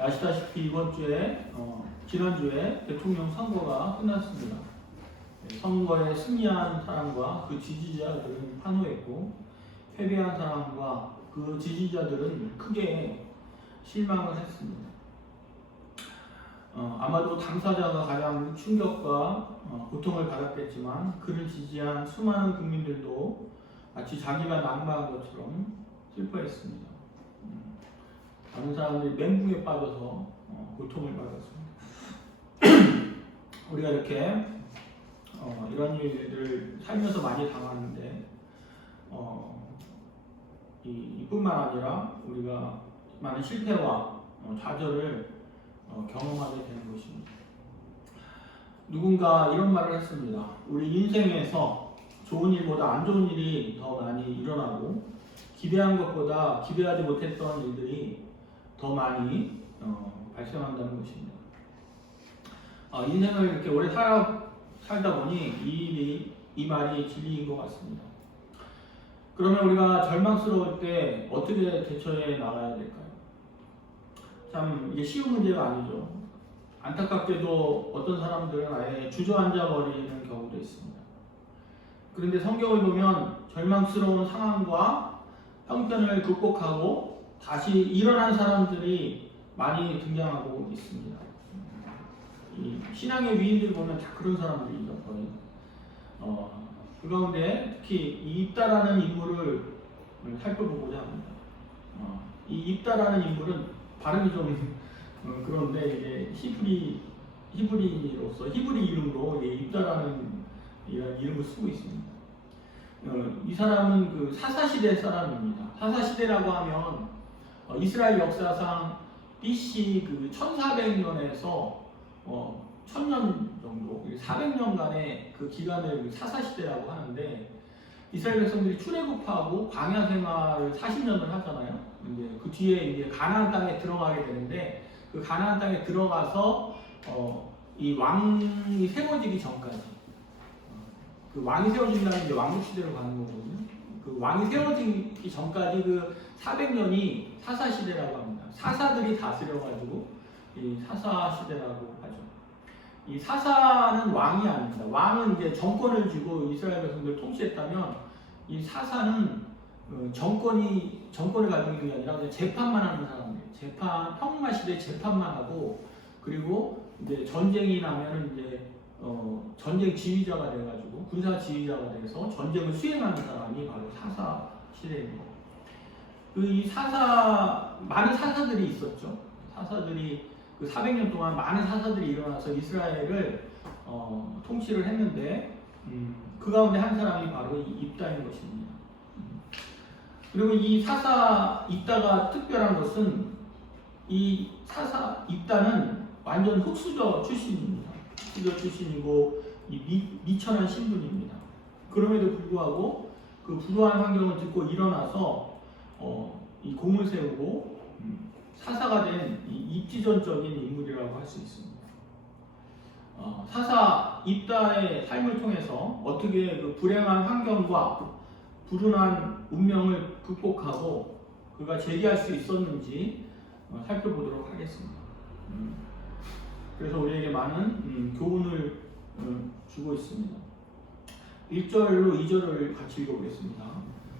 아시다시피 이번 주에 지난주에 대통령 선거가 끝났습니다. 선거에 승리한 사람과 그 지지자들은 환호했고 패배한 사람과 그 지지자들은 크게 실망을 했습니다. 아마도 당사자가 가장 충격과 고통을 받았겠지만 그를 지지한 수많은 국민들도 마치 자기가 낙마한 것처럼 슬퍼했습니다. 많은 사람들이 멘붕에 빠져서 고통을 받았습니다. 우리가 이렇게 이런 일들을 살면서 많이 당하는데 이뿐만 아니라 우리가 많은 실패와 좌절을 경험하게 되는 것입니다. 누군가 이런 말을 했습니다. 우리 인생에서 좋은 일보다 안 좋은 일이 더 많이 일어나고 기대한 것보다 기대하지 못했던 일들이 더 많이 발생한다는 것입니다. 인생을 이렇게 오래 살다 보니 이 말이 진리인 것 같습니다. 그러면 우리가 절망스러울 때 어떻게 대처해 나가야 될까요? 참 이게 쉬운 문제가 아니죠. 안타깝게도 어떤 사람들은 아예 주저앉아 버리는 경우도 있습니다. 그런데 성경을 보면 절망스러운 상황과 형편을 극복하고 다시 일어난 사람들이 많이 등장하고 있습니다. 이 신앙의 위인들 보면 다 그런 사람들이죠, 거의. 그 가운데 특히 이 입다라는 인물을 살펴보고자 합니다. 이 입다라는 인물은 발음이 좀 그런데 이제 히브리인으로서 히브리 이름으로 입다라는 이름을 쓰고 있습니다. 이 사람은 그 사사시대 사람입니다. 사사시대라고 하면 이스라엘 역사상 BC 그 1400년에서 1000년 정도, 400년간의 그 기간을 사사시대라고 하는데 이스라엘 백성들이 출애굽하고 광야 생활을 40년을 하잖아요. 이제 그 뒤에 이제 가나안 땅에 들어가게 되는데 그 가나안 땅에 들어가서 이 왕이 세워지기 전까지 그 왕이 세워진다는 이제 왕국 시대로 가는 거거든요. 그 왕이 세워지기 전까지 그 400년이 사사 시대라고 합니다. 사사들이 다스려가지고 이 사사 시대라고 하죠. 이 사사는 왕이 아닙니다. 왕은 이제 정권을 쥐고 이스라엘 백성들 통치했다면 이 사사는 정권을 가지고 있는 게 아니라 그냥 재판만 하는 사람이에요. 평화 시대 재판만 하고 그리고 이제 전쟁이 나면은 이제 전쟁 지휘자가 돼가지고 군사 지휘자가 돼서 전쟁을 수행하는 사람이 바로 사사 시대입니다. 이 많은 사사들이 있었죠. 사사들이 그 400년 동안 많은 사사들이 일어나서 이스라엘을 통치를 했는데 그 가운데 한 사람이 바로 이 입다인 것입니다. 그리고 이 사사 입다가 특별한 것은 이 사사 입다는 완전 흑수저 출신입니다. 흑수저 출신이고 미천한 신분입니다. 그럼에도 불구하고 그 불우한 환경을 듣고 일어나서 이 공을 세우고 사사가 된 이 입지전적인 인물이라고 할 수 있습니다. 사사 입다의 삶을 통해서 어떻게 그 불행한 환경과 불운한 운명을 극복하고 그가 재기할 수 있었는지 살펴보도록 하겠습니다. 그래서 우리에게 많은 교훈을 주고 있습니다. 1절로 2절을 같이 읽어보겠습니다.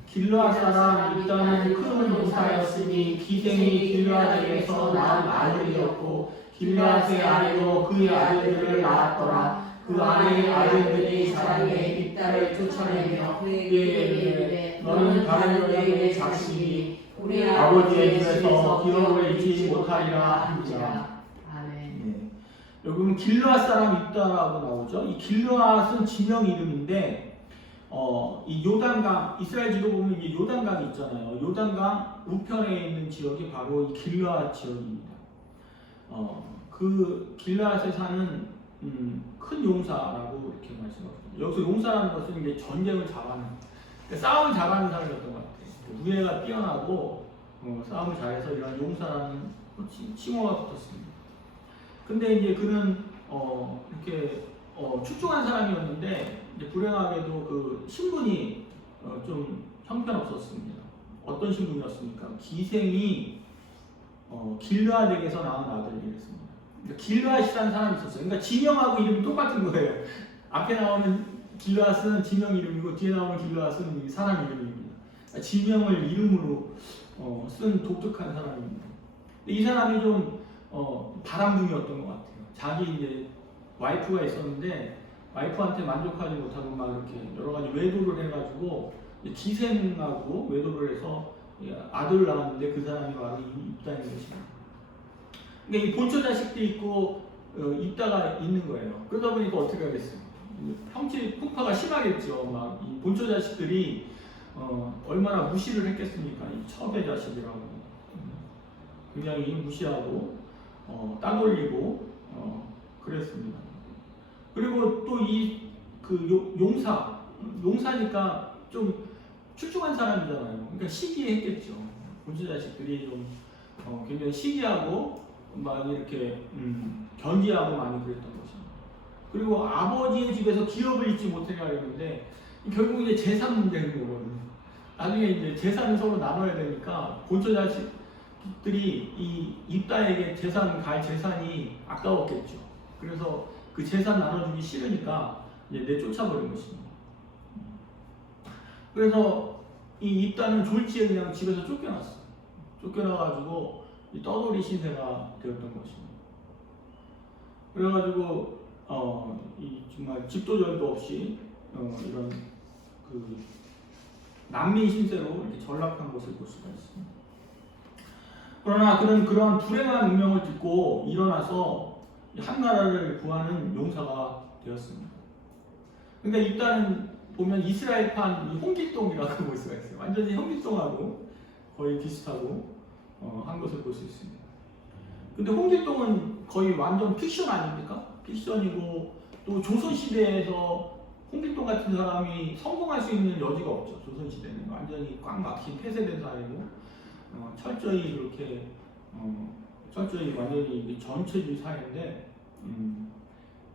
길르앗 사람 입다는 큰 용사였으니 기생이 길르앗에게서 낳은 아들이었고 길르앗의 아내도 그의 아들들을 낳았더라. 그 아내의 아들들이 자기의 입다를 쫓아내며 그에게 이르되 너는 다른 여자의 자식이 우리 아버지의 집에서 기업을 잃지 못하리라 한지라. 아멘. 여기 보면 길르앗 사람 입다라고 나오죠. 이 길르앗은 지명 이름인데 이 요단강, 이스라엘 지도 보면 이 요단강이 있잖아요. 요단강 우편에 있는 지역이 바로 이 길르앗 지역입니다. 그 길르앗에 사는 큰 용사라고 이렇게 말씀하셨습니다. 여기서 용사라는 것은 이제 전쟁을 잘하는, 그러니까 싸움을 잘하는 사람이었던 것 같아요. 우애가 뛰어나고 싸움을 잘해서 이런 용사라는 칭호가 붙었습니다. 근데 이제 그는 이렇게 출중한 사람이었는데 이제 불행하게도 그 신분이 좀 형편없었습니다. 어떤 신분이었습니까? 기생이 길르앗에게서 낳은 아들이랬습니다. 그러니까 길르앗이라는 사람이 있었어요. 그러니까 지명하고 이름이 똑같은 거예요. 앞에 나오는 길르앗은 지명 이름이고 뒤에 나오는 길르앗은 사람 이름입니다. 그러니까 지명을 이름으로 쓴 독특한 사람입니다. 이 사람이 좀 바람둥이였던 것 같아요. 자기 이제 와이프가 있었는데 와이프한테 만족하지 못하고 막 이렇게 여러 가지 외도를 해가지고 기생하고 외도를 해서 아들을 낳았는데 그 사람이 바로 입다인 것입니다. 그러니까 이 본처 자식들이 있고 입다가 있는 거예요. 그러다 보니까 어떻게 하겠어요? 형제 풍파가 심하겠죠. 막 이 본처 자식들이 얼마나 무시를 했겠습니까? 이 첩의 자식이라고 굉장히 무시하고 따돌리고 그랬습니다. 그리고 또 이 그 용사니까 좀 출중한 사람이잖아요. 그러니까 시기했겠죠. 본처 자식들이 좀 굉장히 시기하고 막 이렇게 견지하고 많이 그랬던 것입니다. 그리고 아버지의 집에서 기업을 잊지 못하게 하려는데 결국 이제 재산 문제인 거거든요. 나중에 이제 재산을 서로 나눠야 되니까 본처 자식들이 이 입다에게 갈 재산이 아까웠겠죠. 그래서 그 재산 나눠주기 싫으니까 이제 내쫓아버린 것입니다. 그래서 이 입다는 졸지에 그냥 집에서 쫓겨났어요. 쫓겨나가지고 이 떠돌이 신세가 되었던 것입니다. 그래가지고 이 정말 집도절도 없이 이런 그 난민 신세로 이렇게 전락한 것을 볼 수가 있습니다. 그러나 그는 그러한 불행한 운명을 듣고 일어나서 한 나라를 구하는 용사가 되었습니다. 그러니까 일단은 보면 이스라엘판 홍길동이라고 볼 수가 있어요. 완전히 홍길동하고 거의 비슷하고 한 것을 볼 수 있습니다. 근데 홍길동은 거의 완전 픽션 아닙니까? 픽션이고 또 조선시대에서 홍길동 같은 사람이 성공할 수 있는 여지가 없죠. 조선시대는 완전히 꽉 막힌 폐쇄된 사회고 철저히 그렇게 철저히 완전히 전체주의 사회인데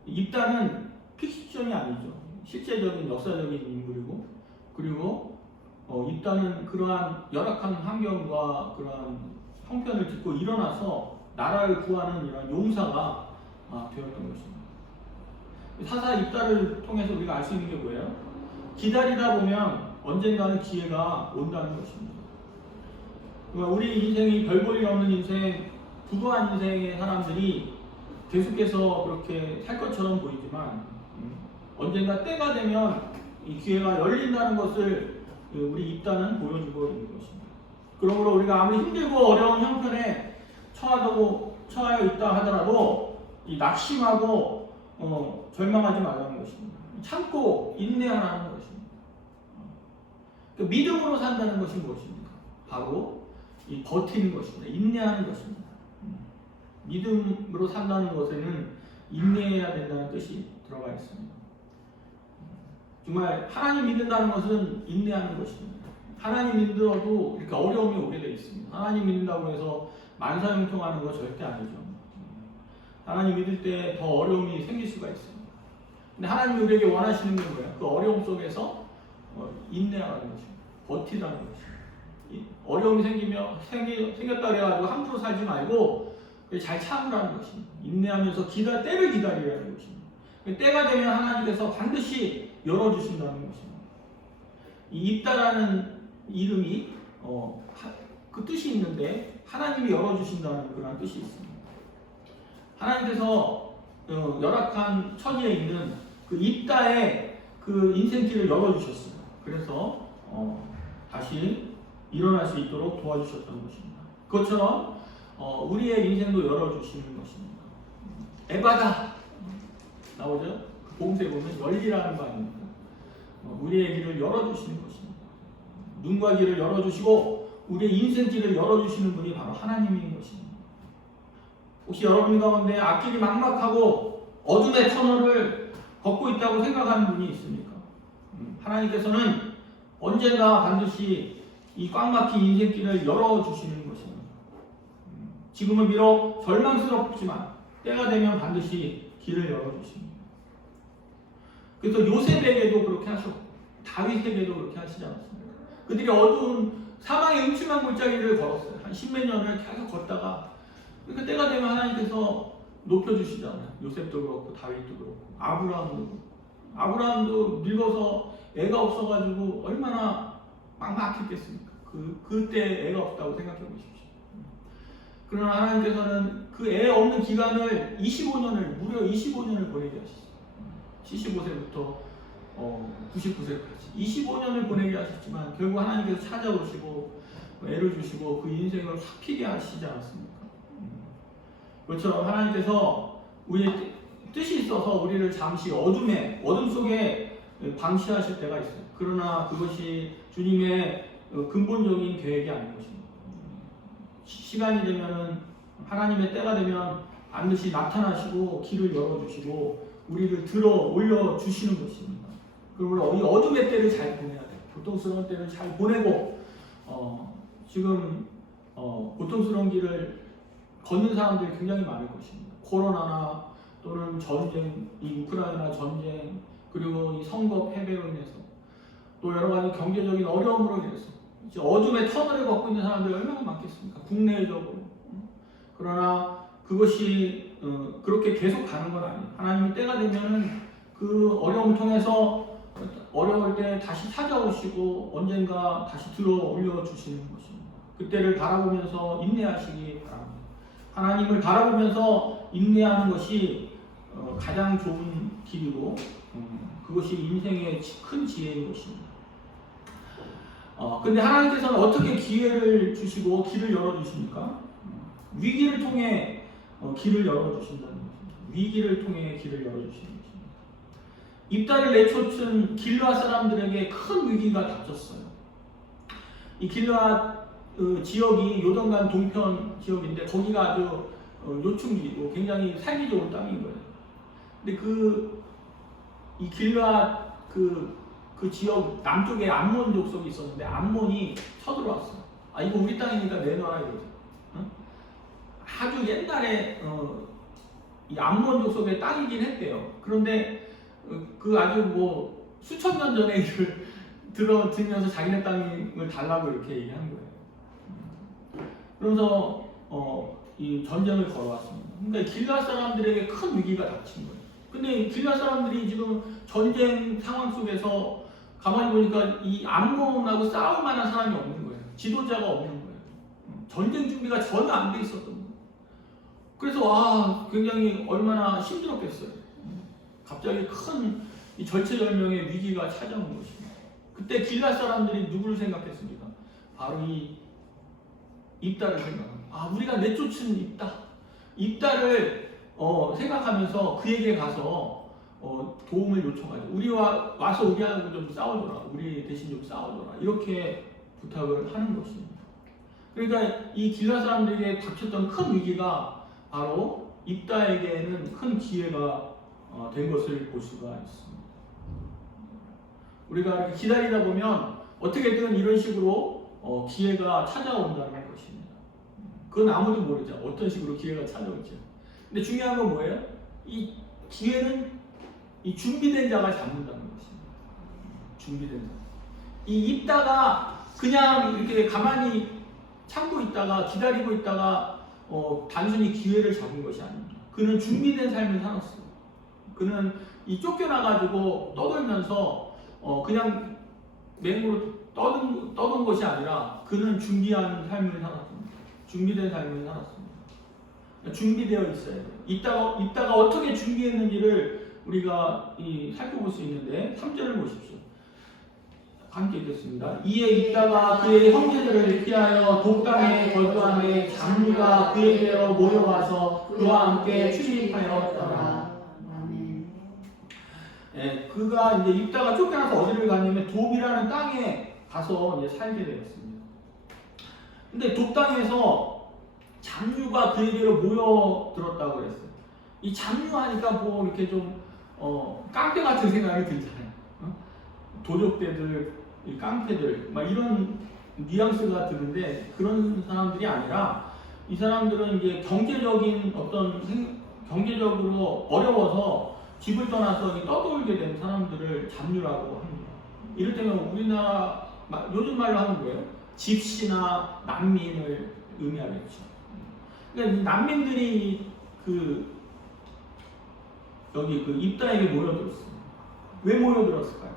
입다는 픽션이 아니죠. 실제적인 역사적인 인물이고 그리고 입다는 그러한 열악한 환경과 그러한 형편을 듣고 일어나서 나라를 구하는 이런 용사가 되었던 것입니다. 사사 입다를 통해서 우리가 알 수 있는 게 뭐예요? 기다리다 보면 언젠가는 기회가 온다는 것입니다. 그러니까 우리 인생이 별 볼일 없는 인생, 부도한 인생의 사람들이 계속해서 그렇게 살 것처럼 보이지만 언젠가 때가 되면 이 기회가 열린다는 것을 우리 입다는 보여주고 있는 것입니다. 그러므로 우리가 아무리 힘들고 어려운 형편에 처하여 있다 하더라도 이 낙심하고 절망하지 말라는 것입니다. 참고 인내하라는 것입니다. 믿음으로 산다는 것이 무엇입니까? 바로 이 버티는 것입니다. 인내하는 것입니다. 믿음으로 산다는 것에는 인내해야 된다는 뜻이 들어가 있습니다. 정말 하나님 믿는다는 것은 인내하는 것입니다. 하나님 믿어도 이렇게 어려움이 오게 되어 있습니다. 하나님 믿는다고 해서 만사형통하는 거 절대 아니죠. 하나님 믿을 때 더 어려움이 생길 수가 있습니다. 근데 하나님이 우리에게 원하시는 게 뭐예요? 그 어려움 속에서 인내하는 것입니다. 버티라는 것입니다. 어려움이 생겼다 그래가지고 함부로 살지 말고 잘 참으라는 것입니다. 인내하면서 때를 기다리라는 것입니다. 때가 되면 하나님께서 반드시 열어주신다는 것입니다. 이 입다라는 이름이 그 뜻이 있는데 하나님이 열어주신다는 그런 뜻이 있습니다. 하나님께서 열악한 처지에 있는 그 입다의 그 인생길을 열어주셨어요. 그래서 다시 일어날 수 있도록 도와주셨던 것입니다. 그것처럼 우리의 인생도 열어주시는 것입니다. 에바다 나오죠? 그 봉쇄 보면 열리라는 바입니다. 우리의 길을 열어주시는 것입니다. 눈과 길을 열어주시고 우리의 인생길을 열어주시는 분이 바로 하나님인 것입니다. 혹시 여러분 가운데 앞길이 막막하고 어둠의 터널을 걷고 있다고 생각하는 분이 있습니까? 하나님께서는 언젠가 반드시 이 꽉 막힌 인생길을 열어주시는 것입니다. 지금은 비록 절망스럽지만 때가 되면 반드시 길을 열어주십니다. 그래서 요셉에게도 그렇게 하셨고 다윗에게도 그렇게 하시지 않았습니까? 그들이 어두운 사망의 음침한 골짜기를 걸었어요. 한 십몇 년을 계속 걷다가 그러니까 때가 되면 하나님께서 높여주시잖아요. 요셉도 그렇고 다윗도 그렇고 아브라함도 늙어서 애가 없어가지고 얼마나 막막했겠습니까? 그때 애가 없다고 생각해 보십시오. 그러나 하나님께서는 그 애 없는 기간을 무려 25년을 보내게 하셨어요. 75세부터 99세까지 25년을 보내게 하셨지만 결국 하나님께서 찾아오시고 애를 주시고 그 인생을 확 피게 하시지 않았습니까? 그렇죠. 하나님께서 우리의 뜻이 있어서 우리를 잠시 어둠 속에 방치하실 때가 있어요. 그러나 그것이 주님의 근본적인 계획이 아닌 것입니다. 시간이 되면은 하나님의 때가 되면 반드시 나타나시고 길을 열어주시고 우리를 들어 올려 주시는 것입니다. 그러므로 이 어둠의 때를 잘 보내야 돼요. 고통스러운 때를 잘 보내고 지금 고통스러운 길을 걷는 사람들이 굉장히 많을 것입니다. 코로나나 또는 전쟁, 이 우크라이나 전쟁, 그리고 이 선거 패배로 인해서 또 여러 가지 경제적인 어려움으로 인해서 이제 어둠의 터널을 걷고 있는 사람들이 얼마나 많겠습니까? 국내적으로. 그러나 그것이 그렇게 계속 가는 건 아니에요. 하나님의 때가 되면은 그 어려움을 통해서 어려울 때 다시 찾아오시고 언젠가 다시 들어 올려주시는 것입니다. 그때를 바라보면서 인내하시기 바랍니다. 하나님을 바라보면서 인내하는 것이 가장 좋은 길이고 그것이 인생의 큰 지혜인 것입니다. 근데 하나님께서는 어떻게 기회를 주시고 길을 열어주십니까? 위기를 통해 길을 열어주신다는 것입니다. 위기를 통해 길을 열어주시는 것입니다. 입다를 내쫓은 길르앗 사람들에게 큰 위기가 닥쳤어요. 이 길르앗 지역이 요단강 동편 지역인데 거기가 아주 요충지고 굉장히 살기 좋은 땅인 거예요. 근데 이 길르앗 그 지역 남쪽에 암몬 족속이 있었는데 암몬이 쳐들어왔어. 이거 우리 땅이니까 내놔라 이거지. 아주 옛날에 이 암몬 족속의 땅이긴 했대요. 그런데 그 아주 뭐 수천 년 전에 이를 들면서 자기네 땅을 달라고 이렇게 얘기한 거예요. 그러면서 이 전쟁을 걸어왔습니다. 그러니까 길르앗 사람들에게 큰 위기가 닥친 거예요. 근데 길르앗 사람들이 지금 전쟁 상황 속에서 가만히 보니까 이 암몬하고 싸울 만한 사람이 없는 거예요. 지도자가 없는 거예요. 전쟁 준비가 전혀 안 돼 있었던 거예요. 그래서 굉장히 얼마나 힘들었겠어요. 갑자기 큰 이 절체절명의 위기가 찾아온 것입니다. 그때 길르앗 사람들이 누구를 생각했습니까? 바로 이 입다를 생각합니다. 우리가 내쫓은 입다를 생각하면서 그에게 가서 도움을 요청하죠. 와서 우리하고 좀 싸워줘라. 우리 대신 좀 싸워줘라. 이렇게 부탁을 하는 것입니다. 그러니까 이 길르앗 사람들에게 닥쳤던 큰 위기가 바로 입다에게는 큰 기회가 된 것을 볼 수가 있습니다. 우리가 이렇게 기다리다 보면 어떻게든 이런 식으로 기회가 찾아온다는 것입니다. 그건 아무도 모르죠. 어떤 식으로 기회가 찾아올지. 근데 중요한 건 뭐예요? 이 기회는 이 준비된 자가 잡는다는 것입니다. 준비된 자. 이 입다가 그냥 이렇게 가만히 참고 있다가 기다리고 있다가 단순히 기회를 잡은 것이 아닙니다. 그는 준비된 삶을 살았어요. 그는 이 쫓겨나가지고 떠돌면서 그냥 맹으로 떠든 것이 아니라 그는 준비한 삶을 살았습니다. 준비된 삶을 살았습니다. 준비되어 있어야 돼요. 이따가 어떻게 준비했는지를 우리가 살펴볼 수 있는데 3절을 보십시오. 함께 읽겠습니다. 이에 있다가 그의 형제들을 피하여 독당에 거주하매 장류가 그에게로 모여와서 그와 함께 출입하였더라. 그가 이제 있다가 쫓겨나서 어디를 갔냐면 돕이라는 땅에 가서 이제 살게 되었습니다. 근데 돕 땅에서 장류가 그에게로 모여들었다고 그랬어요. 이 장류하니까 뭐 이렇게 좀 깡패 같은 생각이 들잖아요. 도적대들, 이 깡패들, 막 이런 뉘앙스가 드는데 그런 사람들이 아니라 이 사람들은 이제 경제적으로 어려워서 집을 떠나서 떠돌게 된 사람들을 잡류라고 합니다. 이를테면 우리나라 요즘 말로 하는 거예요. 집시나 난민을 의미하겠죠. 그러니까 이 난민들이 여기 입다에게 모여들었어요. 왜 모여들었을까요?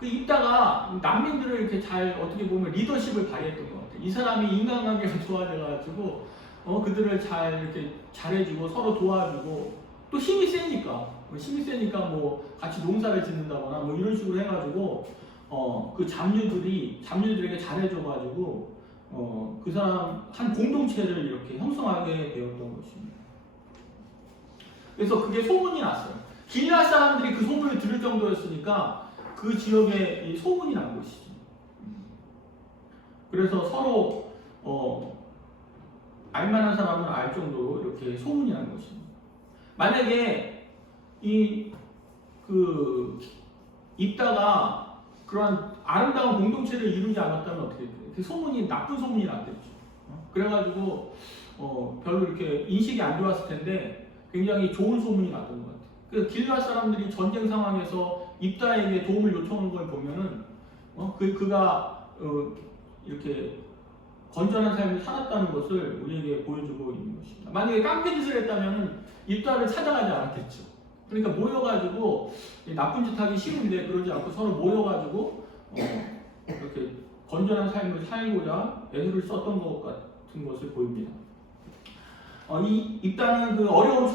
그 입다가 난민들을 이렇게 잘 어떻게 보면 리더십을 발휘했던 것 같아요. 이 사람이 인간관계가 좋아져가지고 그들을 잘 이렇게 잘해주고 서로 도와주고 또 힘이 세니까 뭐 같이 농사를 짓는다거나 뭐 이런 식으로 해가지고 그 잡류들에게 잘해줘가지고 그 사람 한 공동체를 이렇게 형성하게 되었던 것입니다. 그래서 그게 소문이 났어요. 길앗 사람들이 그 소문을 들을 정도였으니까 그 지역에 이 소문이 난 것이죠. 그래서 서로 알만한 사람은 알 정도로 이렇게 소문이 난 것입니다. 만약에 입다가 그러한 아름다운 공동체를 이루지 않았다면 어떻게 돼요? 그 소문이 나쁜 소문이 났겠죠. 그래가지고 별로 이렇게 인식이 안 좋았을 텐데 굉장히 좋은 소문이 났던 것 같아요. 그래서 길앗 사람들이 전쟁 상황에서 입다에게 도움을 요청하는 걸 보면은 그가 이렇게 건전한 삶을 살았다는 것을 우리에게 보여주고 있는 것입니다. 만약에 깡패짓을 했다면 입다를 찾아가지 않았겠죠. 그러니까 모여가지고 나쁜 짓 하기 싫은데 그러지 않고 서로 모여가지고 이렇게 건전한 삶을 살고자 애들을 썼던 것 같은 것을 보입니다. 이 입다는 그 어려운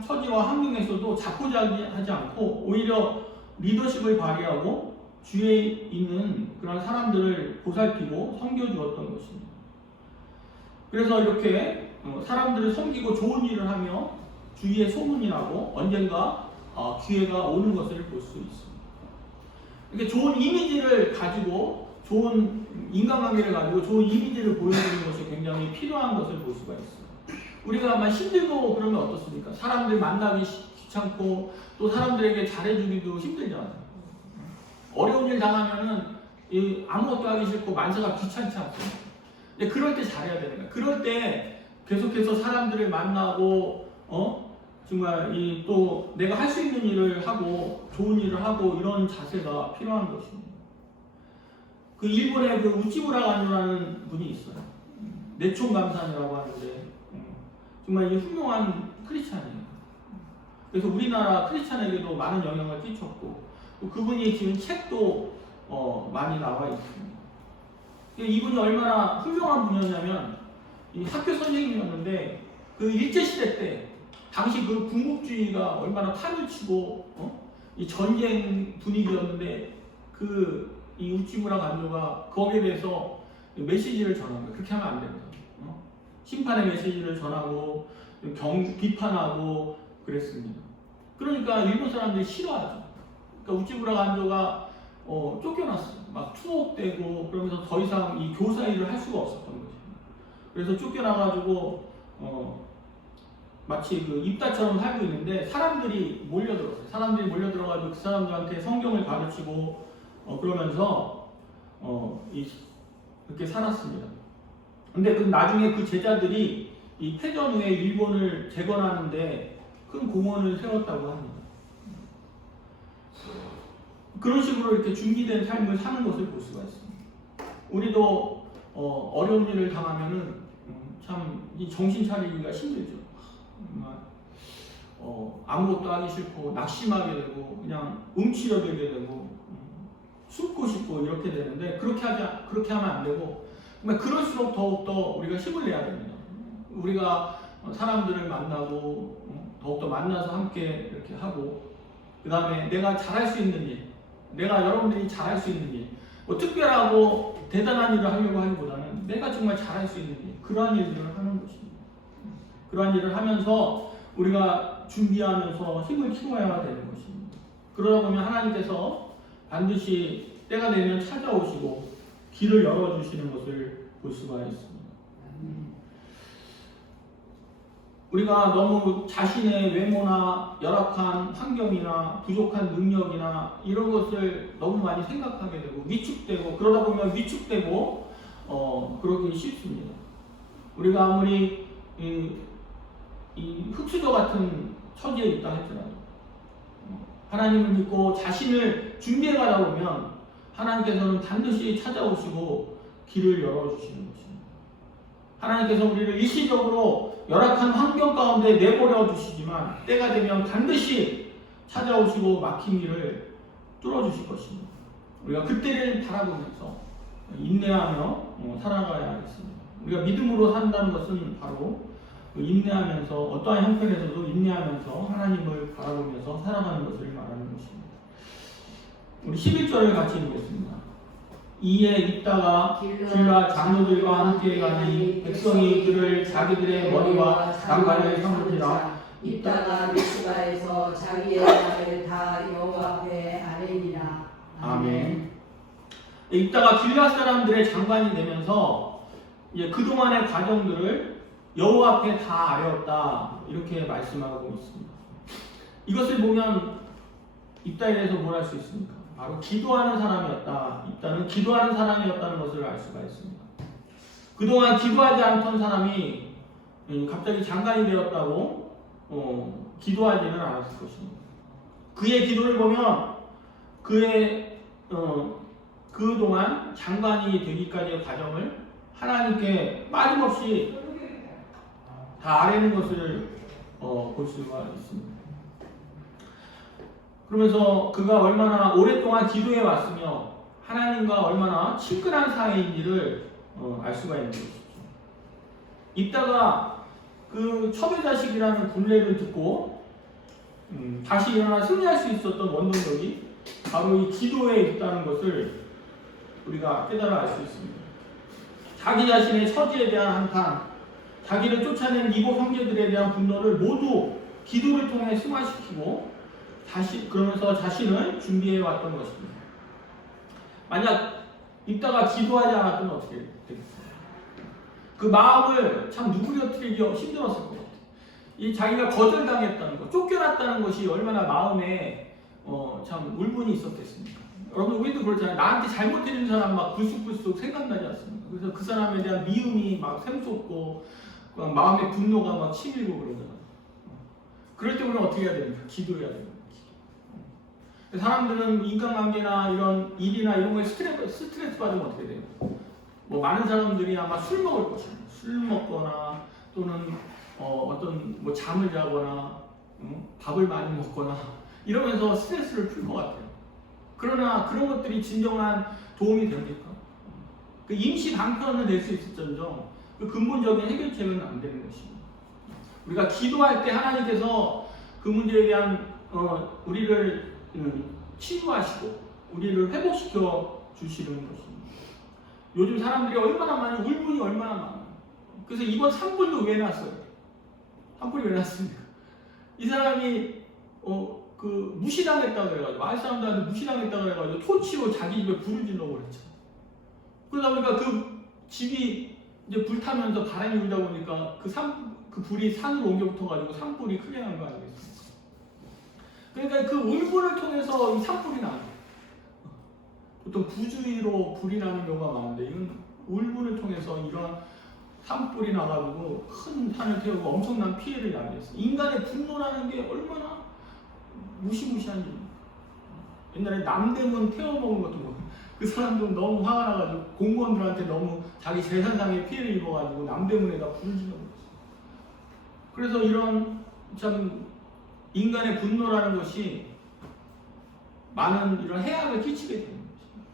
처지와 환경에서도 자포자기하지 않고 오히려 리더십을 발휘하고 주위에 있는 그런 사람들을 보살피고 섬겨주었던 것입니다. 그래서 이렇게 사람들을 섬기고 좋은 일을 하며 주위에 소문이 나고 언젠가 기회가 오는 것을 볼 수 있습니다. 이렇게 좋은 이미지를 가지고 좋은 인간관계를 가지고 좋은 이미지를 보여주는 것이 굉장히 필요한 것을 볼 수가 있어요. 우리가 아마 힘들고 그러면 어떻습니까? 사람들 만나기 귀찮고 또 사람들에게 잘해주기도 힘들잖아요. 어려운 일 당하면은 아무것도 하기 싫고 만사가 귀찮지 않습니까? 근데 그럴 때 잘해야 되는 거예요. 그럴 때 계속해서 사람들을 만나고 정말 또 내가 할 수 있는 일을 하고 좋은 일을 하고 이런 자세가 필요한 것입니다. 그 일본의 그 우찌무라 간요라는 분이 있어요. 내촌감산이라고 하는데 정말 훌륭한 크리스찬이에요. 그래서 우리나라 크리스찬에게도 많은 영향을 끼쳤고 또 그분이 지금 책도 많이 나와 있습니다. 이분이 얼마나 훌륭한 분이었냐면 학교 선생님이었는데 그 일제시대 때 당시 그 군국주의가 얼마나 판을 치고 이 전쟁 분위기였는데 이 우찌무라 간요가 거기에 대해서 메시지를 전한 거예요. 그렇게 하면 안 됩니다. 심판의 메시지를 전하고 비판하고 그랬습니다. 그러니까 일본 사람들이 싫어하죠. 그러니까 우찌무라 간요가 쫓겨났어요. 막 투옥되고 그러면서 더 이상 이 교사 일을 할 수가 없었던 거죠. 그래서 쫓겨나가지고 마치 그 입다처럼 살고 있는데 사람들이 몰려들었어요. 사람들이 몰려들어가지고 그 사람들한테 성경을 가르치고 그러면서 이렇게 살았습니다. 근데 나중에 그 제자들이 이 패전 후에 일본을 재건하는데 큰 공헌을 세웠다고 합니다. 그런 식으로 이렇게 준비된 삶을 사는 것을 볼 수가 있습니다. 우리도 어려운 일을 당하면은 참 이 정신 차리기가 힘들죠. 아무것도 하기 싫고 낙심하게 되고 그냥 움츠려 들게 되고 숨고 싶고 이렇게 되는데 그렇게 하면 안 되고 정말 그럴수록 더욱더 우리가 힘을 내야 됩니다. 우리가 사람들을 만나고 더욱더 만나서 함께 이렇게 하고 그 다음에 내가 잘할 수 있는 일, 내가 여러분들이 잘할 수 있는 일, 뭐 특별하고 대단한 일을 하려고 하기보다는 내가 정말 잘할 수 있는 일, 그러한 일들을 하는 것입니다. 그러한 일을 하면서 우리가 준비하면서 힘을 키워야 되는 것입니다. 그러다 보면 하나님께서 반드시 때가 되면 찾아오시고 길을 열어주시는 것을 볼 수가 있습니다. 우리가 너무 자신의 외모나 열악한 환경이나 부족한 능력이나 이런 것을 너무 많이 생각하게 되고 위축되고 그러다 보면 위축되고 그러기 쉽습니다. 우리가 아무리 이 흑수저 같은 처지에 있다 할지라도 하나님을 믿고 자신을 준비해 가다 보면 하나님께서는 반드시 찾아오시고 길을 열어주시는 것입니다. 하나님께서 우리를 일시적으로 열악한 환경 가운데 내버려 두시지만 때가 되면 반드시 찾아오시고 막힌 길을 뚫어주실 것입니다. 우리가 그때를 바라보면서 인내하며 살아가야 하겠습니다. 우리가 믿음으로 산다는 것은 바로 인내하면서 어떠한 형편에서도 인내하면서 하나님을 바라보면서 살아가는 것을 말하는 것입니다. 우리 11절을 같이 읽겠습니다. 이에 있다가 길라 장로들과 함께 가니 백성이 그를 자기들의 머리와 장관을 삼으니라. 있다가 미스바에서 자기의 땅을 다 여호와 앞에 아뢰니라. 아멘. 있다가 길라 사람들의 장관이 되면서 이제 그동안의 과정들을 여호와 앞에 다 아뢰었다 이렇게 말씀하고 있습니다. 이것을 보면 입다에 대해서 뭘 할 수 있습니까? 바로 기도하는 사람이었다. 입다는 기도하는 사람이었다는 것을 알 수가 있습니다. 그동안 기도하지 않던 사람이 갑자기 장관이 되었다고 기도하지는 않았을 것입니다. 그의 기도를 보면 그의 그동안 장관이 되기까지의 과정을 하나님께 빠짐없이 다 아뢰는 것을 볼 수가 있습니다. 그러면서 그가 얼마나 오랫동안 기도해 왔으며 하나님과 얼마나 친근한 사이인지를 알 수가 있는 것이죠. 이따가 그 첩의 자식이라는 분례를 듣고 다시 일어나 승리할 수 있었던 원동력이 바로 이 기도에 있다는 것을 우리가 깨달아 알 수 있습니다. 자기 자신의 처지에 대한 한탄, 자기를 쫓아낸 이복 형제들에 대한 분노를 모두 기도를 통해 승화시키고 그러면서 자신을 준비해 왔던 것입니다. 만약 이따가 기도하지 않았다면 어떻게 되겠어요? 그 마음을 참 누그러뜨리기 힘들었을 것 같아요. 이 자기가 거절당했다는 것, 쫓겨났다는 것이 얼마나 마음에 참 울분이 있었겠습니까? 여러분 우리도 그렇잖아요. 나한테 잘못해준 사람 막 불쑥불쑥 생각나지 않습니까? 그래서 그 사람에 대한 미움이 막 샘솟고 마음의 분노가 막 치밀고 그러잖아요. 그럴 때 우리는 어떻게 해야 됩니까? 기도해야 됩니다. 사람들은 인간관계나 이런 일이나 이런 거에 스트레스 받으면 어떻게 돼요? 뭐 많은 사람들이 아마 술 먹을 것입니다. 술 먹거나 또는 어떤 뭐 잠을 자거나 밥을 많이 먹거나 이러면서 스트레스를 풀 것 같아요. 그러나 그런 것들이 진정한 도움이 됩니까? 그 임시 방편은 될 수 있을지언정 그 근본적인 해결책은 안 되는 것입니다. 우리가 기도할 때 하나님께서 그 문제에 대한 우리를 치유하시고 우리를 회복시켜 주시는 것입니다. 요즘 사람들이 얼마나 많이 울분이 얼마나 많아요. 그래서 이번 산불도 왜 났어요? 산불이 왜 났습니까? 이 사람이 그 무시당했다고 그래가지고 마을 사람들한테 무시당했다고 그래가지고 토치로 자기 집에 불을 질러고 그랬죠. 그러다 보니까 그 집이 이제 불타면서 바람이 불다 보니까 그 불이 산으로 옮겨 붙어가지고 산불이 크게 난 거 아니겠습니까? 그러니까 그 울분을 통해서 이 산불이 나는 거예요. 보통 부주의로 불이 나는 경우가 많은데 이건 울분을 통해서 이런 산불이 나가지고 큰 산을 태우고 엄청난 피해를 야기했어요. 인간의 분노라는 게 얼마나 무시무시한지. 옛날에 남대문 태워먹은 것도 뭐 그 사람들은 너무 화가 나가지고 공무원들한테 너무 자기 재산상의 피해를 입어가지고 남대문에다 불을 질러버렸어요. 그래서 이런 참 인간의 분노라는 것이 많은 이런 해악을 끼치게 되는 것입니다.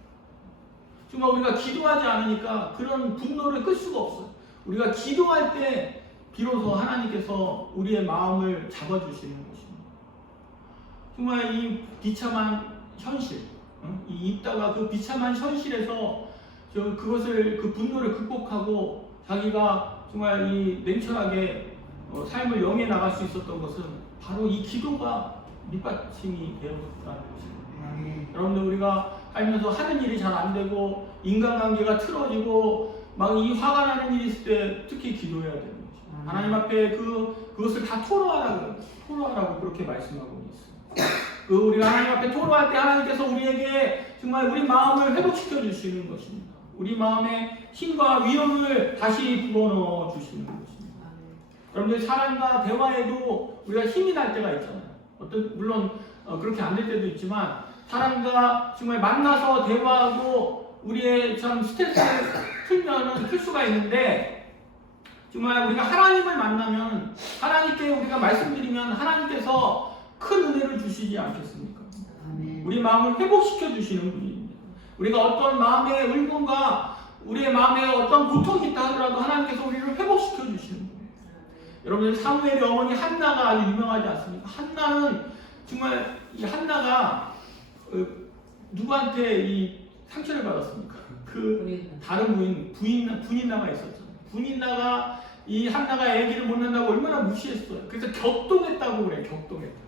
정말 우리가 기도하지 않으니까 그런 분노를 끌 수가 없어요. 우리가 기도할 때 비로소 하나님께서 우리의 마음을 잡아주시는 것입니다. 정말 이 비참한 현실, 있다가 그 비참한 현실에서 그것을 그 분노를 극복하고 자기가 정말 이 냉철하게 삶을 영해 나갈 수 있었던 것은 바로 이 기도가 밑받침이 되었다는 것입니다. 여러분들 우리가 살면서 하는 일이 잘 안 되고 인간관계가 틀어지고 막 이 화가 나는 일이 있을 때 특히 기도해야 되는 것입니다. 하나님 앞에 그것을 다 토로하라고 그렇게 말씀하고 있어요. 우리가 하나님 앞에 토로할 때 하나님께서 우리에게 정말 우리 마음을 회복시켜 주시는 것입니다. 우리 마음의 힘과 위험을 다시 불어넣어 주시는 것입니다. 여러분들 사람과 대화에도 우리가 힘이 날 때가 있잖아요. 물론 그렇게 안 될 때도 있지만 사람과 정말 만나서 대화하고 우리의 참 스트레스를 풀 수가 있는데 정말 우리가 하나님을 만나면 하나님께 우리가 말씀드리면 하나님께서 큰 은혜를 주시지 않겠습니까? 아멘. 우리 마음을 회복시켜 주시는 분입니다. 우리가 어떤 마음의 울분과 우리의 마음에 어떤 고통이 있다 하더라도 하나님께서 우리를 회복시켜 주시는 분입니다. 여러분들 사무엘의 어머니 한나가 아주 유명하지 않습니까? 한나는 정말 이 한나가 누구한테 이 상처를 받았습니까? 그 다른 분인나가 있었잖아요. 분인나가 이 한나가 아기를 못 낳는다고 얼마나 무시했어요. 그래서 격동했다고 그래. 격동했다.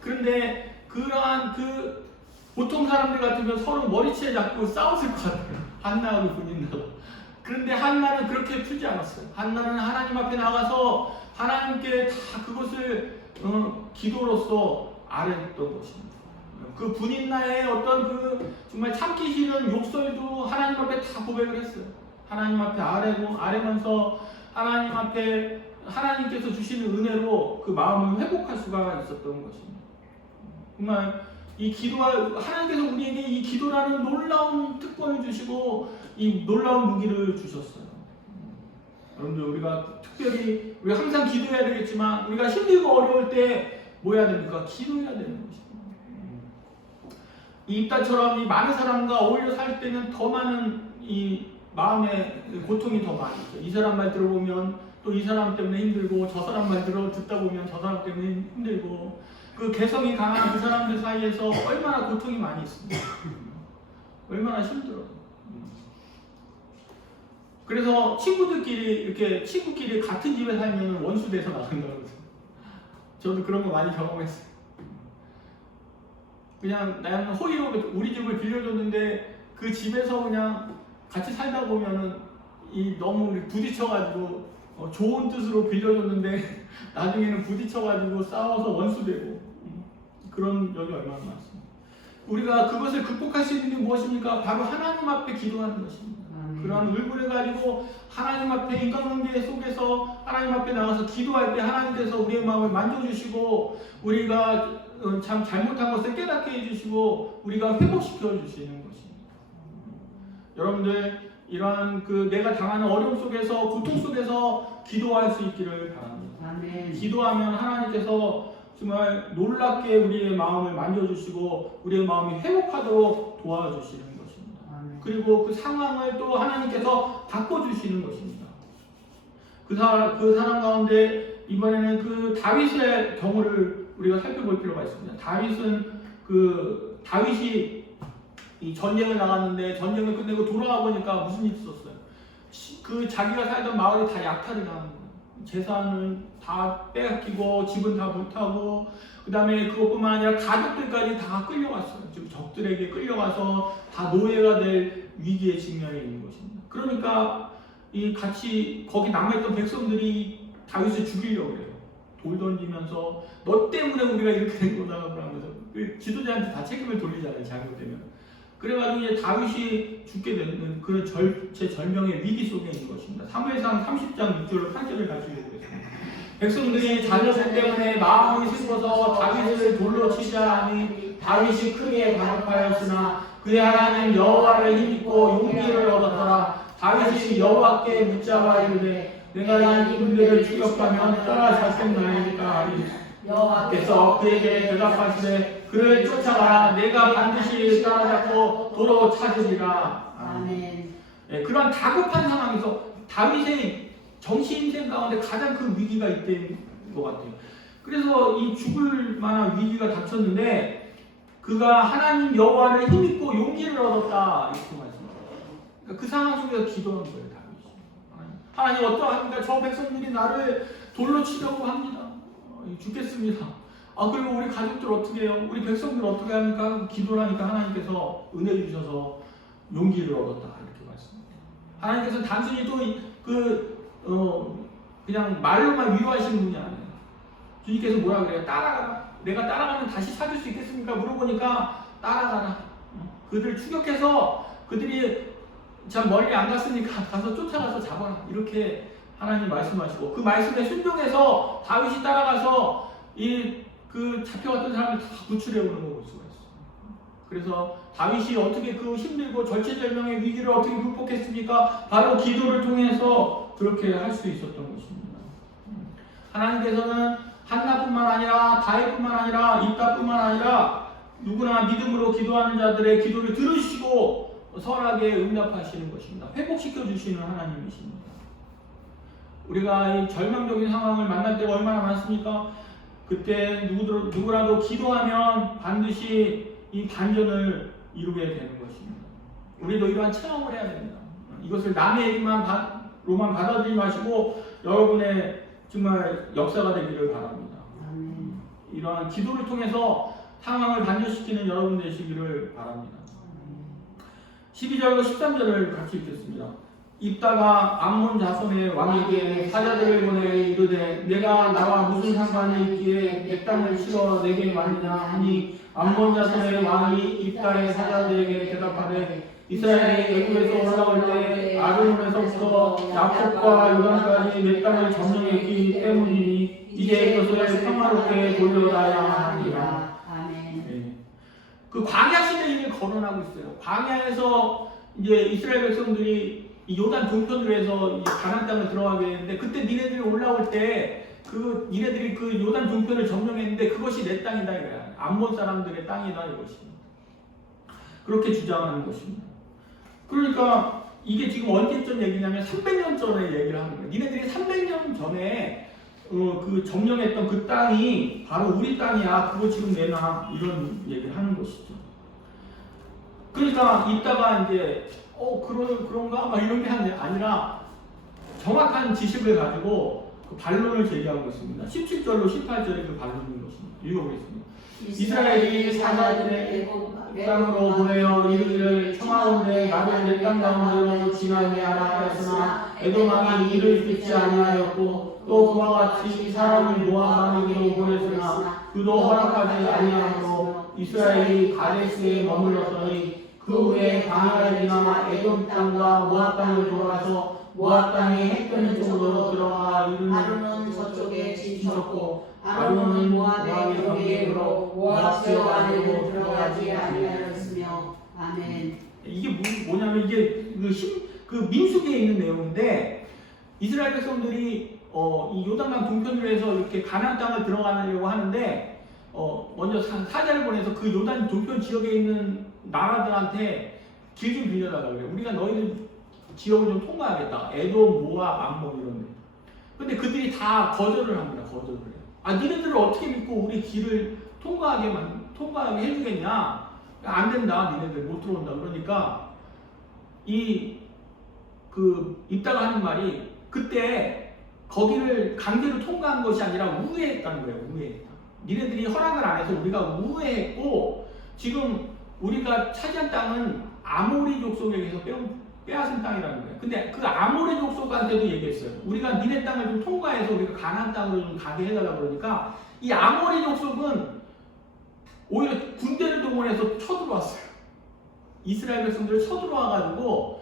그런데 그러한 보통 사람들 같으면 서로 머리채 잡고 싸웠을 것 같아요. 한나하고 분인나가. 그런데 한나는 그렇게 풀지 않았어요. 한나는 하나님 앞에 나가서 하나님께 다 그것을 기도로서 아뢰었던 것입니다. 그 분인나의 어떤 정말 참기 싫은 욕설도 하나님 앞에 다 고백을 했어요. 하나님 앞에 아뢰면서 하나님 앞에 하나님께서 주시는 은혜로 그 마음을 회복할 수가 있었던 것입니다. 정말 이 하나님께서 우리에게 이 기도라는 놀라운 특권을 주시고 이 놀라운 무기를 주셨어요. 여러분들 우리가 특별히 우리가 항상 기도해야 되겠지만 우리가 힘들고 어려울 때 뭐 해야 됩니까? 기도해야 되는 것입니다. 이 입다처럼 이 많은 사람과 어울려 살 때는 더 많은 이 마음의 고통이 더 많이 있죠. 이 사람 말 들어보면 또 이 사람 때문에 힘들고 저 사람 말 듣다 보면 저 사람 때문에 힘들고 그 개성이 강한 그 사람들 사이에서 얼마나 고통이 많이 있습니다. 얼마나 힘들어요. 그래서 친구끼리 같은 집에 살면 원수 돼서 나간다고 그러죠. 저도 그런 거 많이 경험했어요. 그냥 나는 호의로 우리 집을 빌려줬는데 그 집에서 그냥 같이 살다 보면은 너무 부딪혀가지고 좋은 뜻으로 빌려줬는데 나중에는 부딪혀가지고 싸워서 원수되고 그런 적이 얼마나 많습니다. 우리가 그것을 극복할 수 있는 게 무엇입니까? 바로 하나님 앞에 기도하는 것입니다. 그러한 울분을 가지고 하나님 앞에 인간관계 속에서 하나님 앞에 나가서 기도할 때 하나님께서 우리의 마음을 만져주시고 우리가 참 잘못한 것을 깨닫게 해주시고 우리가 회복시켜 주시는 것입니다. 여러분들 이러한 내가 당하는 어려움 속에서 고통 속에서 기도할 수 있기를 바랍니다. 아멘. 기도하면 하나님께서 정말 놀랍게 우리의 마음을 만져주시고 우리의 마음이 회복하도록 도와주시는 것입니다. 그리고 그 상황을 또 하나님께서 바꿔주시는 것입니다. 그 사람 가운데 이번에는 그 다윗의 경우를 우리가 살펴볼 필요가 있습니다. 다윗이 이 전쟁을 나갔는데 전쟁을 끝내고 돌아와 보니까 무슨 일이 있었어요? 자기가 살던 마을이 다 약탈이 당한 거예요. 재산은 다 빼앗기고 집은 다 불타고 그 다음에 그것뿐만 아니라 가족들까지 다 끌려갔어요. 지금 적들에게 끌려가서 다 노예가 될 위기에 직면해 있는 것입니다. 그러니까 같이 거기 남아있던 백성들이 다윗을 죽이려고 그래요. 돌 던지면서 너 때문에 우리가 이렇게 된 거다 그러면서 지도자한테 다 책임을 돌리잖아요. 잘못되면. 그래가지고 이제 다윗이 죽게 되는 그런 절명의 위기 속에 있는 것입니다. 사무엘상 30장 6절로 8절을 같이 읽어보겠습니다. 백성들이 자녀들 때문에 마음이 슬퍼서 다윗을 돌로 치자 하니 다윗이 크게 간역하였으나 그의 하나님 여호와를 힘입고 용기를 얻었더라. 다윗이 여호와께 묻자와 이르되 내가 이 군대를 추격하면 따라잡겠나이까 하니 여호와께서 그에게 대답하시되 그를 쫓아가라. 내가 반드시 따라잡고 도로 찾으리라. 아멘. 그런 다급한 상황에서 다윗의 정치 인생 가운데 가장 큰 위기가 이때인 것 같아요. 그래서 이 죽을 만한 위기가 닥쳤는데 그가 하나님 여호와를 힘입고 용기를 얻었다 이렇게 말씀합니다. 그러니까 그 상황 속에서 기도한 거예요. 다윗이. 하나님 어떠합니까? 저 백성들이 나를 돌로 치려고 합니다. 죽겠습니다. 그리고 우리 가족들 어떻게 해요? 우리 백성들 어떻게 합니까? 기도를 하니까 하나님께서 은혜 주셔서 용기를 얻었다 이렇게 말씀합니다. 하나님께서 단순히 그냥 말로만 위로하시는 분이 아니에요. 주님께서 뭐라 그래요? 따라가라. 내가 따라가면 다시 찾을 수 있겠습니까? 물어보니까 따라가라. 그들 추격해서 그들이 참 멀리 안 갔으니까 가서 쫓아가서 잡아라. 이렇게 하나님 말씀하시고 그 말씀에 순종해서 다윗이 따라가서 잡혀갔던 사람을 다 구출해 오는 걸 볼 수가 있어요. 그래서 다윗이 어떻게 그 힘들고 절체절명의 위기를 어떻게 극복했습니까? 바로 기도를 통해서 그렇게 할 수 있었던 것입니다. 하나님께서는 한나뿐만 아니라 다윗뿐만 아니라 입다뿐만 아니라 누구나 믿음으로 기도하는 자들의 기도를 들으시고 선하게 응답하시는 것입니다. 회복시켜 주시는 하나님이십니다. 우리가 이 절망적인 상황을 만날 때가 얼마나 많습니까? 그때 누구라도 기도하면 반드시 이 반전을 이루게 되는 것입니다. 우리도 이러한 체험을 해야 됩니다. 이것을 남의 얘기만로만 받아들이지 마시고 여러분의 정말 역사가 되기를 바랍니다. 이러한 기도를 통해서 상황을 반전시키는 여러분 되시기를 바랍니다. 12절과 13절을 같이 읽겠습니다. 입다가 암몬 자손의 왕에게 사자들을 보내 이르되 내가 나와 무슨 상관이 있기에 내 땅을 치러 내게 왔느냐 하니 암몬 자손의 왕이 입다의 사자들에게 대답하되 이스라엘이 애굽에서 올라올 때 아르논에서부터 야복과 요단까지 내 땅을 점령했기 때문이니 이제 그것을 평화롭게 돌려놔야 하리라. 네. 그 광야 시대를 거론하고 있어요. 광야에서 이제 이스라엘 백성들이 이 요단 동편으로 해서 가나안 땅을 들어가게 되는데 그때 니네들이 올라올 때 그 니네들이 그 요단 동편을 점령했는데 그것이 내 땅이다 이거야. 암몬 사람들의 땅이다 이것입니다. 그렇게 주장하는 것입니다. 그러니까 이게 지금 언제쯤 얘기냐면 300년 전에 얘기를 하는 거예요. 니네들이 300년 전에 그 점령했던 그 땅이 바로 우리 땅이야. 그거 지금 내놔. 이런 얘기를 하는 것이죠. 그러니까 이따가 이제 그런가? 막 이런 게 아니라 정확한 지식을 가지고 그 반론을 제기하고 있습니다. 17절로 18절의 그 반론인 것입니다. 읽어보겠습니다. 이스라엘이 사자들의 땅으로 보내어 이르기를 청하온데 나를 내 땅 가운데로 지나게 하라 하였으나 에돔 왕이 이를 듣지 아니하였고 또 그와 같이 사람을 모압하기로 보냈으나 그도 허락하지 아니하므로 이스라엘이 가데스에 머물렀더니 그 후에 광야를 지나 에돔 땅과 모압 땅을 돌아서 모압 땅의 해변 쪽으로 들어가 아르논 저쪽에 진쳤고 아르논은 모압의 경계로 모압 지역 안으로 들어가지 아니하였으며. 아멘. 이게 뭐냐면 이게 그 민수기에 있는 내용인데 이스라엘 백성들이 이 요단강 동편으로 해서 이렇게 가나안 땅을 들어가려고 하는데 먼저 사자를 보내서 그 요단 동편 지역에 있는 나라들한테 길 좀 빌려달라고 그래요. 우리가 너희들 지역을 좀 통과하겠다. 에돔, 모압, 암몬 이런 데. 근데 그들이 다 거절을 합니다. 거절을 해요. 니네들을 어떻게 믿고 우리 길을 통과하게 해주겠냐? 안 된다. 니네들 못 들어온다. 그러니까 이따가 하는 말이 그때 거기를 강제로 통과한 것이 아니라 우회했다는 거예요. 우회했다. 니네들이 허락을 안 해서 우리가 우회했고 지금 우리가 차지한 땅은 아모리 족속에게서 빼앗은 땅이라는 거예요. 근데 그 아모리 족속한테도 얘기했어요. 우리가 니네 땅을 좀 통과해서 우리가 가나안 땅으로 좀 가게 해달라고 그러니까 이 아모리 족속은 오히려 군대를 동원해서 쳐들어왔어요. 이스라엘 백성들을 쳐들어와가지고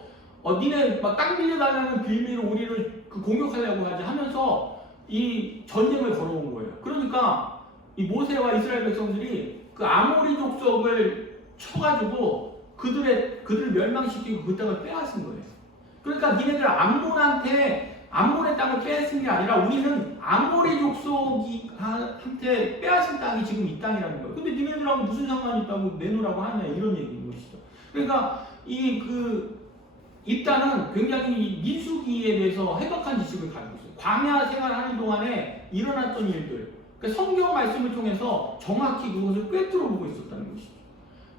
니네 막 땅 빌려달라는 빌미로 우리를 공격하려고 하지 하면서 이 전쟁을 걸어온 거예요. 그러니까 이 모세와 이스라엘 백성들이 그 아모리 족속을 쳐가지고 그들을 멸망시키고 그 땅을 빼앗은 거예요. 그러니까 니네들 암몬의 땅을 빼앗은 게 아니라 우리는 아모리 족속한테 빼앗은 땅이 지금 이 땅이라는 거예요. 근데 니네들하고 무슨 상관이 있다고 내놓으라고 하냐 이런 얘기인 것이죠. 그러니까 이 땅은 굉장히 민수기에 대해서 해박한 지식을 가지고 있어요. 광야 생활하는 동안에 일어났던 일들, 그러니까 성경 말씀을 통해서 정확히 그것을 꿰뚫어 보고 있었다는 것이죠.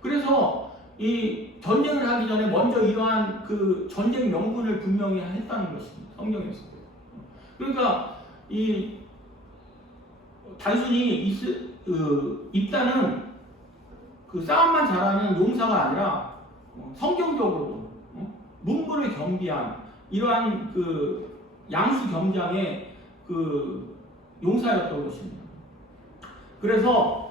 그래서 이 전쟁을 하기 전에 먼저 이러한 그 전쟁 명분을 분명히 했다는 것입니다. 성경에서. 그러니까 단순히 입다는 그 싸움만 잘하는 용사가 아니라 성경적으로 문물을 겸비한 이러한 그 양수 경장의 그 용사였던 것입니다. 그래서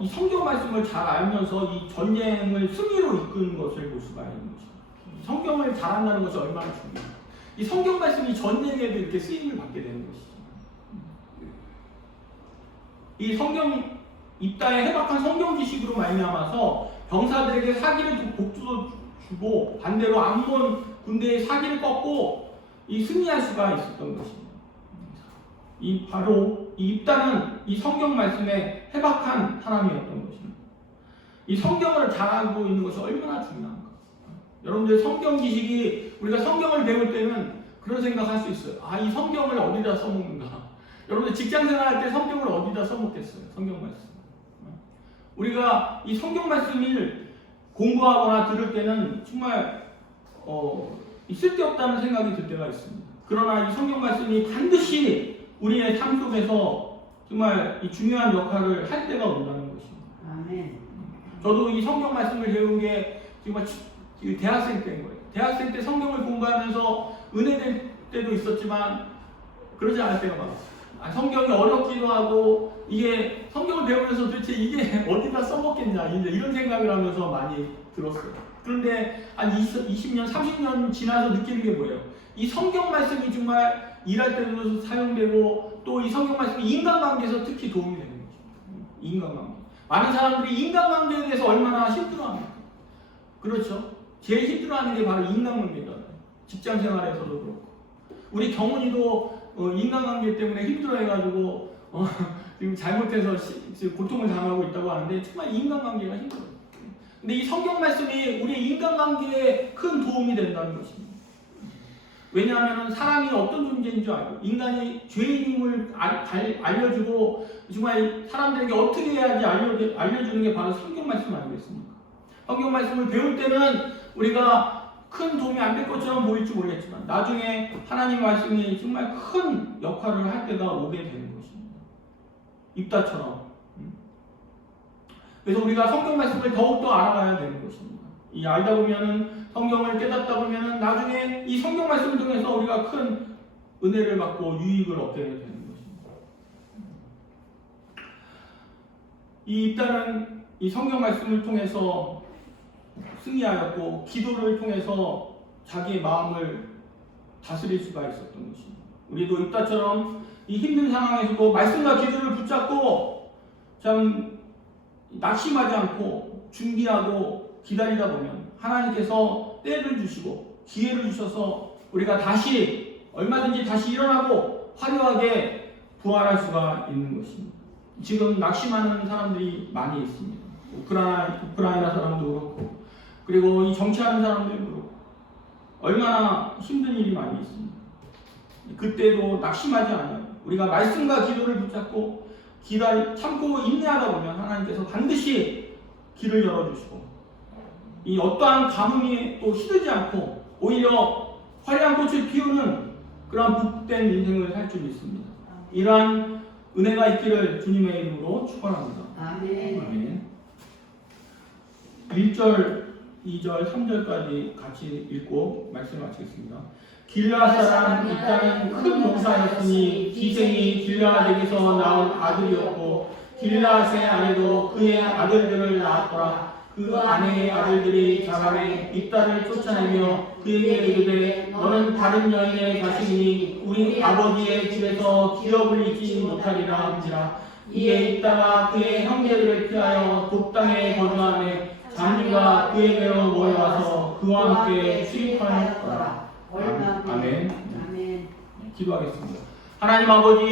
이 성경 말씀을 잘 알면서 이 전쟁을 승리로 이끄는 것을 볼 수가 있는 것입니다. 성경을 잘 안다는 것이 얼마나 중요합니다. 이 성경 말씀이 전쟁에도 이렇게 쓰임을 받게 되는 것이죠. 이 입다의 해박한 성경 지식으로 말미암아서 병사들에게 사기를 복수도 주고 반대로 암몬 군대의 사기를 꺾고 이 승리할 수가 있었던 것입니다. 이 바로 이 입다는 이 성경 말씀에 해박한 사람이었던 것입니다. 이 성경을 잘 알고 있는 것이 얼마나 중요한가. 여러분들 성경 지식이 우리가 성경을 배울 때는 그런 생각할 수 있어요. 아, 이 성경을 어디다 써먹는가. 여러분들 직장 생활할 때 성경을 어디다 써먹겠어요? 성경 말씀. 우리가 이 성경 말씀을 공부하거나 들을 때는 정말 쓸데없다는 생각이 들 때가 있습니다. 그러나 이 성경 말씀이 반드시 우리의 삶 속에서 정말 이 중요한 역할을 할 때가 온다는 것입니다. 아멘. 저도 이 성경 말씀을 배운 게 정말 대학생 때인 거예요. 대학생 때 성경을 공부하면서 은혜될 때도 있었지만 그러지 않을 때가 많았어요. 성경이 어렵기도 하고 이게 성경을 배우면서 도대체 이게 어디다 써먹겠냐 이런 생각을 하면서 많이 들었어요. 그런데 한 20년, 30년 지나서 느끼는 게 뭐예요? 이 성경 말씀이 정말 일할 때도 사용되고 또 이 성경 말씀이 인간관계에서 특히 도움이 되는 거죠. 인간관계. 많은 사람들이 인간관계에 대해서 얼마나 힘들어합니까? 그렇죠? 제일 힘들어하는 게 바로 인간관계잖아요. 직장 생활에서도 그렇고. 우리 경훈이도 인간관계 때문에 힘들어해가지고 지금 잘못해서 지금 고통을 당하고 있다고 하는데 정말 인간관계가 힘들어요. 근데 이 성경 말씀이 우리 인간관계에 큰 도움이 된다는 것입니다. 왜냐하면 사람이 어떤 존재인 줄 알고 인간이 죄인임을 알려주고 정말 사람들에게 어떻게 해야지 알려주는 게 바로 성경 말씀 아니겠습니까? 성경 말씀을 배울 때는 우리가 큰 도움이 안 될 것처럼 보일지 모르겠지만 나중에 하나님 말씀이 정말 큰 역할을 할 때가 오게 되는 것입니다. 입다처럼. 그래서 우리가 성경 말씀을 더욱더 알아가야 되는 것입니다. 이 알다 보면은 성경을 깨닫다 보면은 나중에 이 성경 말씀을 통해서 우리가 큰 은혜를 받고 유익을 얻게 되는 것입니다. 이 입다는 이 성경 말씀을 통해서 승리하였고 기도를 통해서 자기의 마음을 다스릴 수가 있었던 것입니다. 우리도 입다처럼 이 힘든 상황에서도 말씀과 기도를 붙잡고 참 낙심하지 않고 준비하고 기다리다 보면 하나님께서 때를 주시고 기회를 주셔서 우리가 얼마든지 다시 일어나고 화려하게 부활할 수가 있는 것입니다. 지금 낙심하는 사람들이 많이 있습니다. 우크라이나 사람도 그렇고 그리고 이 정치하는 사람들도 그렇고 얼마나 힘든 일이 많이 있습니다. 그때도 낙심하지 않아요. 우리가 말씀과 기도를 붙잡고 참고 인내하다 보면 하나님께서 반드시 길을 열어주시고 이 어떠한 가뭄이 또 시들지 않고 오히려 화려한 꽃을 피우는 그런 복된 인생을 살 줄 믿습니다. 이러한 은혜가 있기를 주님의 이름으로 축원합니다. 아멘. 아멘. 1절, 2절, 3절까지 같이 읽고 말씀을 마치겠습니다. 길르앗 사람 입다는 큰 용사였으니 기생이 길르앗에게서 나온 아들이었고 길르앗의 아내도 그의 아들들을 낳았더라. 그 아내의 아들들이 자라매 입다를 쫓아내며 그에게 이르되 너는 다른 여인의 자식이니 우리 아버지의 집에서 기업을 잊지 못하리라 한지라. 이에 입다가 그의 형제들을 피하여 독당에 거주하매 잔류가 그에게로 모여와서 그와 함께 출입하였더라. 아멘. 기도하겠습니다. 하나님 아버지